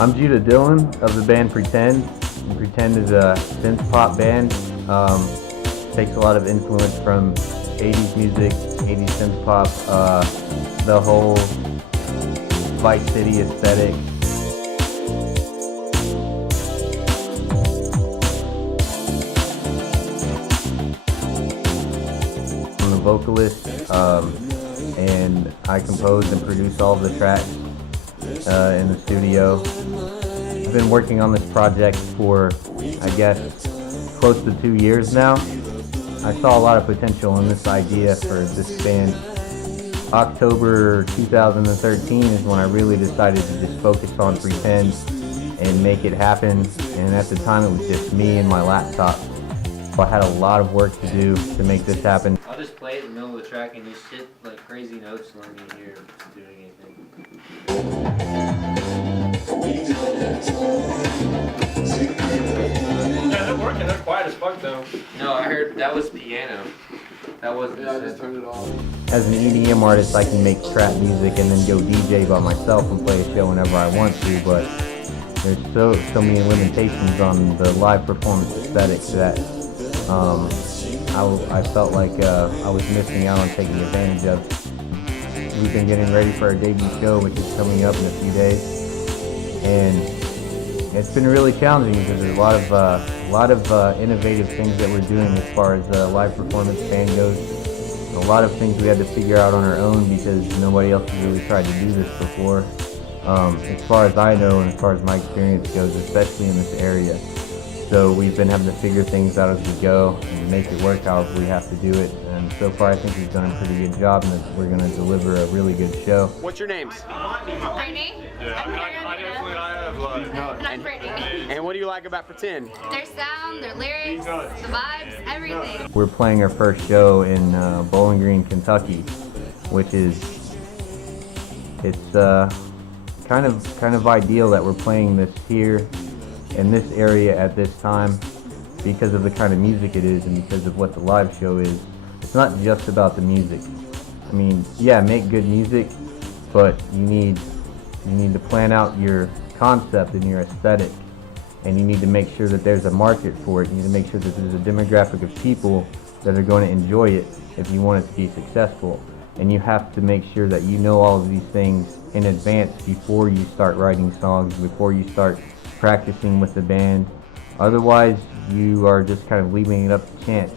I'm Judah Dillon of the band Pretend. And Pretend is a synth pop band. Takes a lot of influence from 80s music, 80s synth pop, the whole Vice City aesthetic. I'm the vocalist, and I composed and produced all of the tracks in the studio. I've been working on this project for, I guess, close to 2 years now. I saw a lot of potential in this idea for this band. October 2013 is when I really decided to just focus on Pretend and make it happen. And at the time it was just me and my laptop. So I had a lot of work to do to make this happen. I'll just play it in the middle of the track and just hit like crazy notes and let me hear doing anything. Yeah, they're working. They're quiet as fuck though. No, I heard that was piano. That wasn't. Yeah, I just turned it off. As an EDM artist, I can make trap music and then go DJ by myself and play a show whenever I want to, but there's so many limitations on the live performance aesthetics that I felt like I was missing out on taking advantage of. We've been getting ready for our debut show, which is coming up in a few days, and it's been really challenging because there's a lot of innovative things that we're doing as far as live performance band goes. A lot of things we had to figure out on our own because nobody else has really tried to do this before. As far as I know and as far as my experience goes, especially in this area. So we've been having to figure things out as we go and make it work however we have to do it. And so far I think we've done a pretty good job and that we're going to deliver a really good show. What's your names? Brittany. Yeah, I have And I'm Brittany. And what do you like about Pretend? Their sound, their lyrics, the vibes, everything. We're playing our first show in Bowling Green, Kentucky, which is kind of ideal that we're playing this here in this area at this time because of the kind of music it is and because of what the live show is. It's not just about the music. I mean, yeah, make good music, but you need to plan out your concept and your aesthetic, and you need to make sure that there's a market for it. You need to make sure that there's a demographic of people that are going to enjoy it if you want it to be successful. And you have to make sure that you know all of these things in advance before you start writing songs, before you start practicing with the band. Otherwise, you are just kind of leaving it up to chance.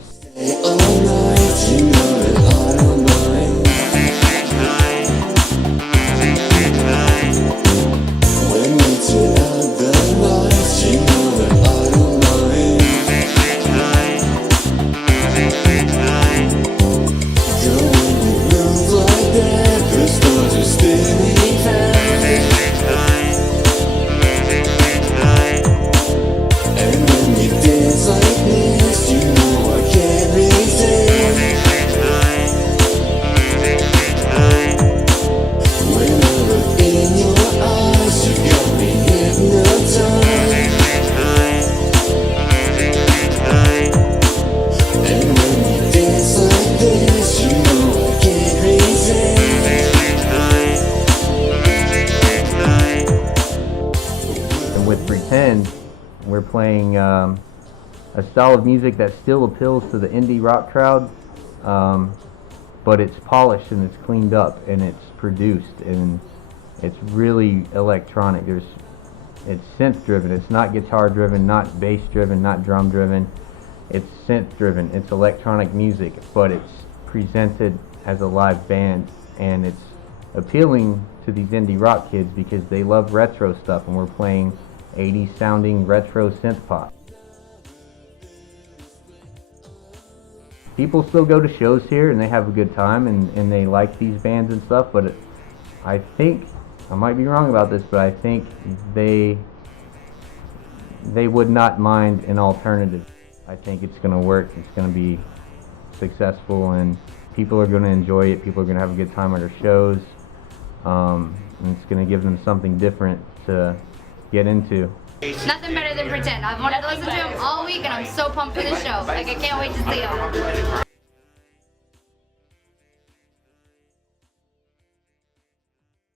With Pretend, we're playing a style of music that still appeals to the indie rock crowd, but it's polished and it's cleaned up and it's produced and it's really electronic. It's synth driven. It's not guitar driven, not bass driven, not drum driven. It's synth driven. It's electronic music, but it's presented as a live band, and it's appealing to these indie rock kids because they love retro stuff, and we're playing 80s sounding retro synth pop. People still go to shows here and they have a good time and they like these bands and stuff, but I think, I might be wrong about this, but I think they would not mind an alternative. I think it's going to work, it's going to be successful, and people are going to enjoy it, people are going to have a good time at our shows, and it's going to give them something different to get into. Nothing better than Pretend. I've wanted to listen to them all week and I'm so pumped for the show. Like, I can't wait to see them.